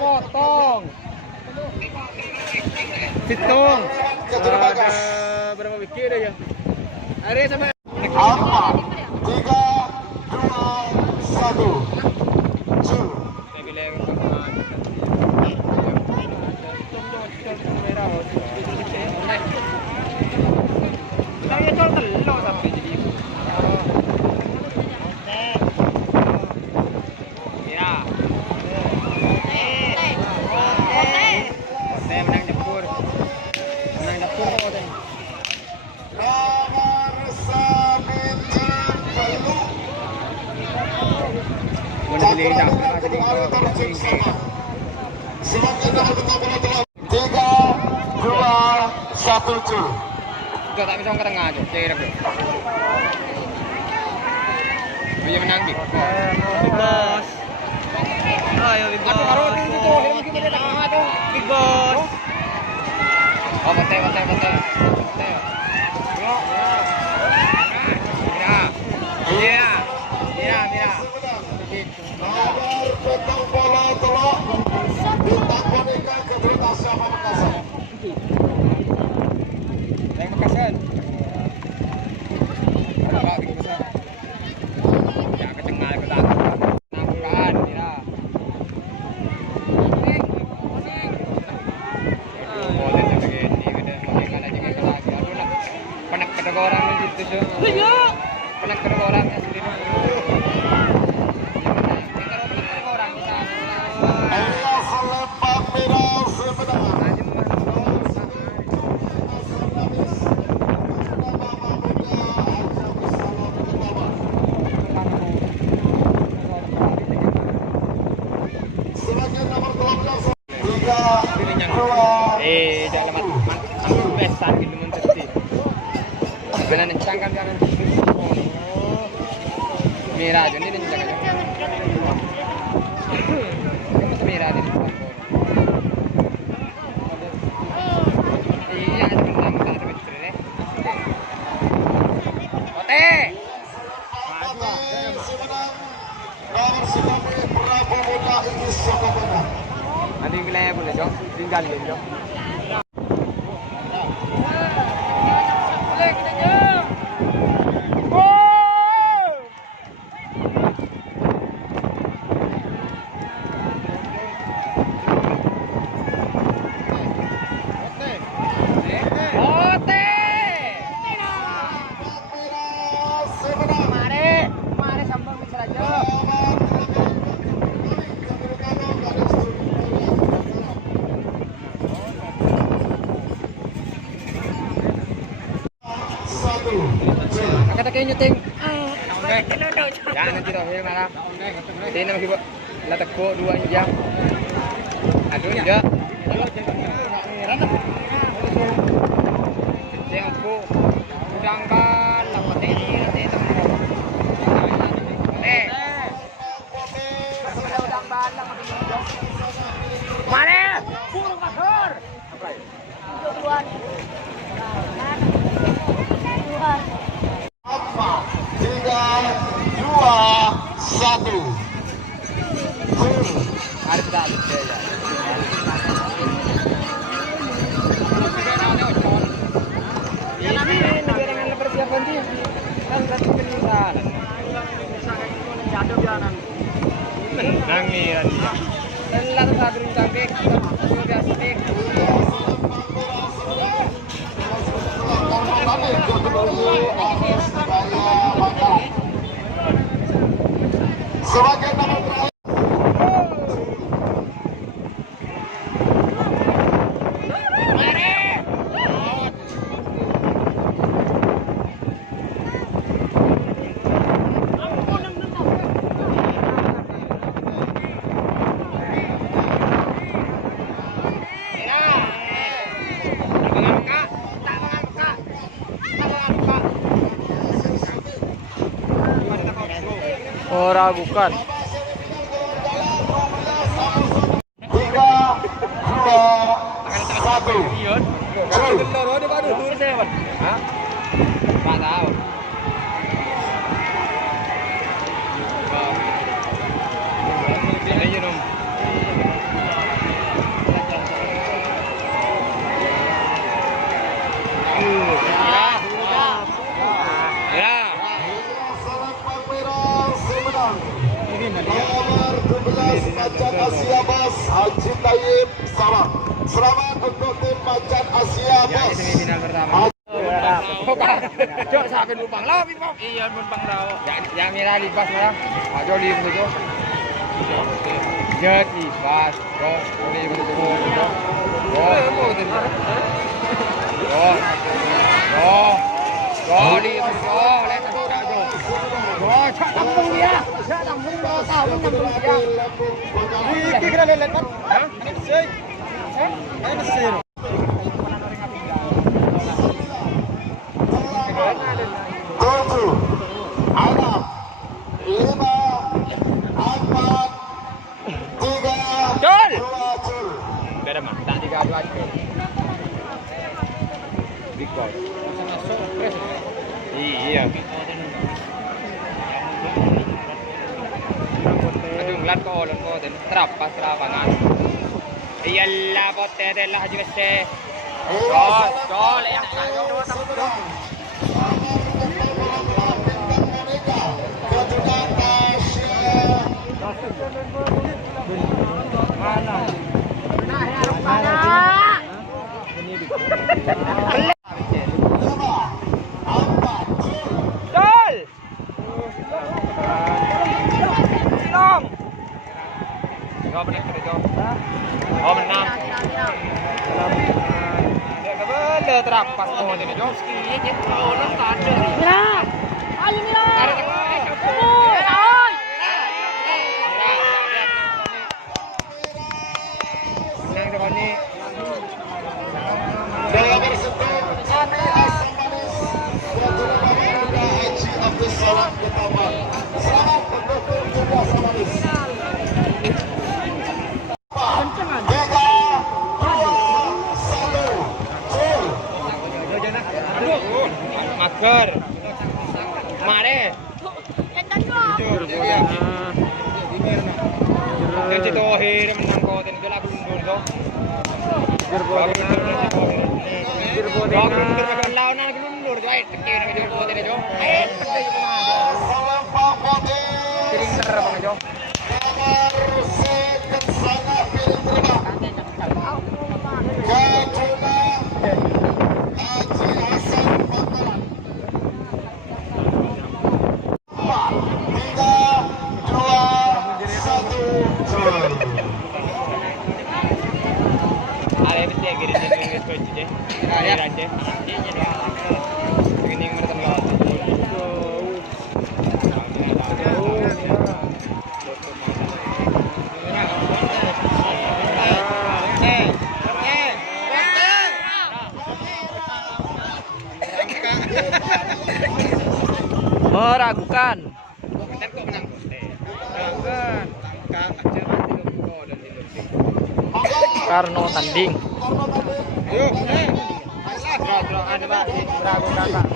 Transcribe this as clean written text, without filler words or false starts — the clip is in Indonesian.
Potong. Hitung. Berapa biji ada ya? Ada sama. 4, 3, 2, 1. Tiga, dua, satu, cuy. Gak tak bisa ke tengah aja, cek dia menang di. Big Boss. Ayo Big Boss. Big Boss. Oh, bote. Mira. Nomor potong bola telok. Bintang boneka keberita siapa Makassar? Yang Makassar. Ada Big Boss. Yang kecengal ke tak. Nampak mira. Boleh begini beda makan aja ke lagi. Aduh lah. Panak pada orang itu tuh. Iya. Panak pada orang asli. Dalam besan gitu mencerti. Benar nencangkan jangan. Merah jadi nencang aja. Merah di depan. Iya, bentar ada betul deh. Ote. Nomor 9 Prabowo pemuda ini sangat benar. Nanti wilayah boleh jom, tinggal dia jom. Kata kayak nyuting. Jangan nanti dong, ya malah. Ini nama kita letak ko 2 jam. Aduh enggak. Yang ko udang kan dapat ini nanti temu. Udang balang Mare, burung makor. Tuan. 4, 3, 2, 1. Ada tidak ada ya. Ini negara yang persiapan sih. Kan satu kendaraan. Menang nih dia. Lelah satu cantik. Sudah stick. Sebagai nomor terakhir. Ora bukan. 3, 2, 1. Hah? Tak tahu. Ini nom. Nomor 12 Macan Asia Bos Haji Tayyib Sabah. Selamat untuk tim Macan Asia Bos. Semifinal pertama. Jok sampai lubang lah, Bang. Iya, lubang raw. Yang merah lipas malah. Ajo di begitu. JET lipas. Jok, ini begitu. Jok. Di begitu. Cak tampung dia. Cak tampung dia. Tahu tampung dia. Ini kira lelet kan? Hah? Sih. Ini sih. 7, 6, 5, 4, 3, Jol. 2, Jul. Beda mah. Tak 3-2 aja. Big boy. Iya. Aduh, ngeliat kok, dan terapas lapangan. Iyalah, bote adalah juga sih. Jol, yang Jawab benar kita jawab. Oh menang. Dia kebenda terapas oh jadi jawab sikit. Oh nak ada. Mira. Ayo Mira. Menang depan ni. Dalam bersentuh Sapi asam manis Haji Abdus Salam pertama. Selamat untuk tim asam manis. 3, 2, 1. Mager. Mare. Jo. Gerbode. Gerbode. Lawan lagi mundur Jo. Tekan gerbode Jo. Salam Pak Bode. Piring terbang Jo. Nomor second sangat piring terbang. Kajuna Haji Hasan Bakaran. 4, 3, 2, 1. Ada yang tiga gini jadi coach je. Ada aja. Ini yang bertelur. Meragukan. Karena tanding. Ayo, Ada Pak, meragukan Pak.